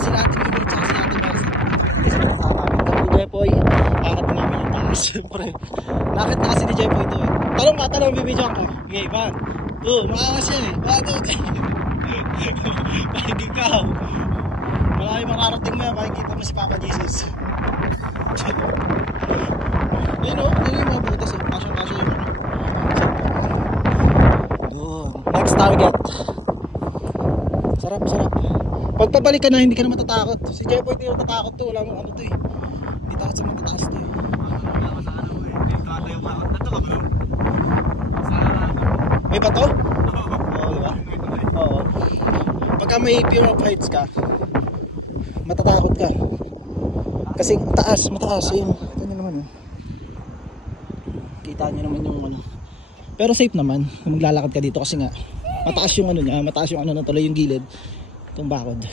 Sila Ate Mimi at saka si Ate Mercy. Kami ni Jepoy, akit na namin yung taas. Siyempre, nakit na kasi ni Jepoy ito eh. Talong bibidyoan ko. Okay, 1, 2, makakas yan eh. 1, 2, 3. Pakigig ka. Marami makarating mo yan, makikita mo si Papa Jesus. Ayun o, ayun yung mga butas eh. Kasya yung ano. Doon. Next target. Sarap. Pag pabalik ka na, hindi ka na matatakot. Si Jepoy hindi matatakot to. Wala mo ano to eh. Hindi takot sa matataas to eh. May bato? Oo, diba? Oo. Pagka may fear of heights ka, matatakot ka. Kasi mataas. Ayun. Ito naman eh. Kita nyo naman yung ano. Pero safe naman kung maglalakad ka dito kasi nga mataas yung ano niya, mataas yung ano na tuloy yung gilid. Itong bakod.